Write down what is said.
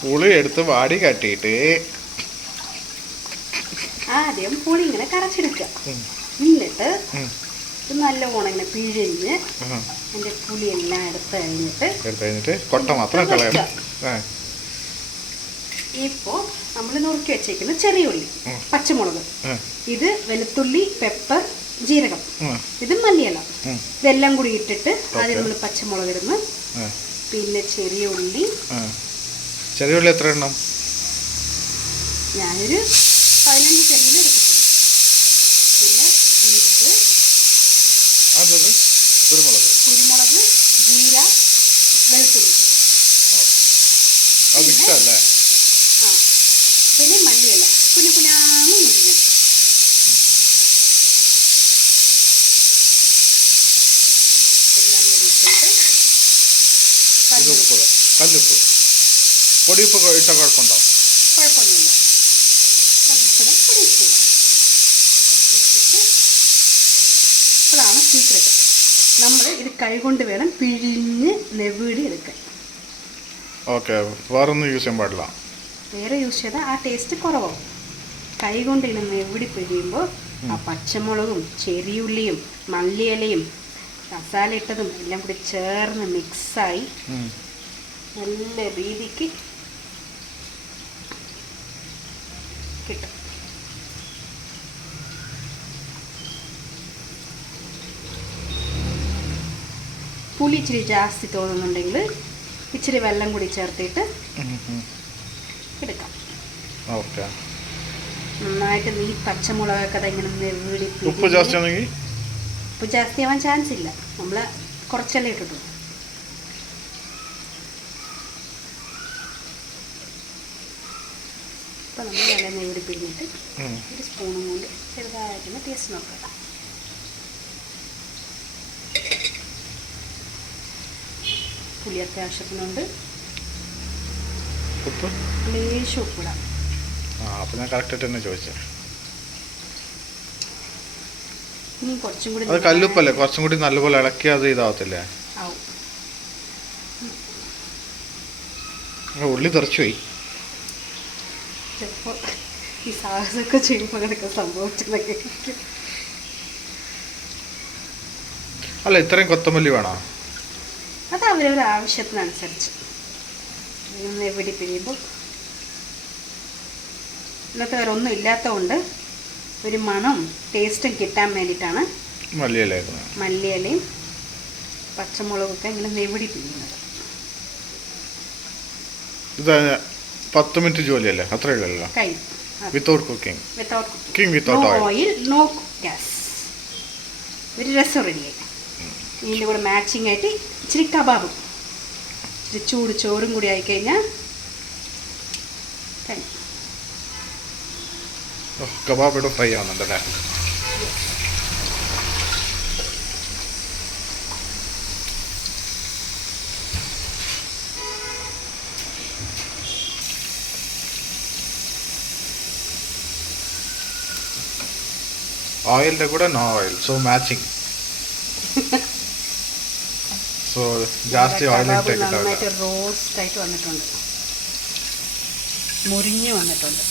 പുളി എടുത്ത് വാടി കട്ടിയിട്ട് ആദ്യം പുളി ഇങ്ങനെ കറച്ചെടുക്കുക. എന്നിട്ട് നല്ലവണ്ണം ഇങ്ങനെ പിഴിഞ്ഞ് അതിന്റെ പുളി എല്ലാം എടുത്ത് കൊട്ട മാത്രം കളയണം. ഇപ്പോ നമ്മൾ നുറുക്കി വെച്ചേക്കുന്ന ചെറിയ ഉള്ളി, പച്ചമുളക്, ഇത് വെളുത്തുള്ളി, പെപ്പർ, ജീരകം, ഇത് മല്ലിയില, ഇതെല്ലാം കൂടി ഇട്ടിട്ട് ആദ്യം നമ്മൾ പച്ചമുളക് ഇടുന്നു. പിന്നെ ചെറിയ ഉള്ളി എത്ര എണ്ണം? ഞാനൊരു 15 ചെറിയ എടുത്തിട്ടുണ്ട്. പിന്നെ ഇത് കുരുമുളക്, ജീര, വെളുത്തുള്ളി, പിന്നെ മല്ലിയില കുഞ്ഞാന്ന് മുരിഞ്ഞത്. എല്ലാം കൂടി ഇട്ടിട്ട് കല്ലുപ്പ് പൊടിയുപ്പ് ഇട്ട കുഴപ്പമുണ്ടോ? കുഴപ്പമൊന്നുമില്ല. കല്ലുപ്പിട പൊടിയിപ്പിട ഇട്ടിട്ട് അതാണ് സീക്രട്ട്. നമ്മൾ ഇത് കൈകൊണ്ട് വേണം പിഴിഞ്ഞ് നെവിടി എടുക്കാൻ. ഓക്കെ, വേറൊന്നും യൂസ് ചെയ്യാൻ പാടില്ല. വേറെ യൂസ് ചെയ്താൽ ആ ടേസ്റ്റ് കുറവാകും. കൈകൊണ്ട് ഇങ്ങനെ നെവിടി പിഴിയുമ്പോൾ ആ പച്ചമുളകും ചെറിയുള്ളിയും മല്ലിയിലയും മസാല ഇട്ടതും എല്ലാം കൂടി ചേർന്ന് മിക്സായി നല്ല രീതിക്ക് കിട്ടും. പുളി ഇച്ചിരി ജാസ്തി തോന്നുന്നുണ്ടെങ്കിൽ ഇച്ചിരി വെള്ളം കൂടി ചേർത്തിട്ട് എടുക്കാം. നന്നായിട്ട് ഈ പച്ചമുളകൊക്കെ ഇങ്ങനെ നെവിടി. ഉപ്പ് ജാസ്തി ആവാൻ ചാൻസ് ഇല്ല, നമ്മൾ കുറച്ചല്ലേ ഇട്ടിട്ടുള്ളൂ. അപ്പോൾ നമ്മൾ നല്ല നെവിടി പിഴിഞ്ഞിട്ട് ഒരു സ്പൂണും കൊണ്ട് ചെറുതായിട്ടൊന്ന് ടേസ്റ്റ് നോക്കാം. പുളി അത്യാവശ്യത്തിനുണ്ട്. ലേശം ഉപ്പിടാം. ഇനി കുറച്ചും കൂടി കല്ലുപ്പല്ലേ, കുറച്ചും കൂടി നല്ലപോലെ ഇളക്കി അത് ഇതാവത്തില്ലേ? ഉള്ളി തെറിച്ചു പോയി. ചിലപ്പോൾ ഈ സാഹസമൊക്കെ ചെയ്യുമ്പോൾ അങ്ങനെയൊക്കെ സംഭവിച്ചതൊക്കെ. അല്ല, ഇത്രയും കൊത്തമല്ലി വേണോ? അത് അവരവരുടെ ആവശ്യത്തിനനുസരിച്ച് എവിടെ പിരിയുമ്പോൾ. ഇന്നത്തെ വേറെ ഒന്നും ഇല്ലാത്തതുകൊണ്ട് ഒരു മണം ടേസ്റ്റും കിട്ടാൻ വേണ്ടിയിട്ടാണ് മല്ലിയിലയും പച്ചമുളകൊക്കെ ഇങ്ങനെ നെവിടി പിരിയുന്നത്. ഇത് 10 മിനിറ്റ് ജോലിയല്ലേ? അത്രേ ഉള്ളൂ. കഴിഞ്ഞു. Without cooking, no oil, no gas. ഒരു രസം റെഡിയായി. ഇതിൻ്റെ കൂടെ മാച്ചിങ് ആയിട്ട് ഇച്ചിരി കബാബും ഇച്ചിരി ചൂട് ചോറും കൂടി ആയിക്കഴിഞ്ഞാൽ കഴിഞ്ഞു. കബാബ് ഇവിടെ ഫ്രൈ ആവുന്നുണ്ടല്ലേ? ഓയിലിൻ്റെ കൂടെ no oil, so matching. So ജാസ്തി ഓയിൽ നന്നായിട്ട് റോസ്റ്റ് ആയിട്ട് വന്നിട്ടുണ്ട്, മുരിഞ്ഞ് വന്നിട്ടുണ്ട്.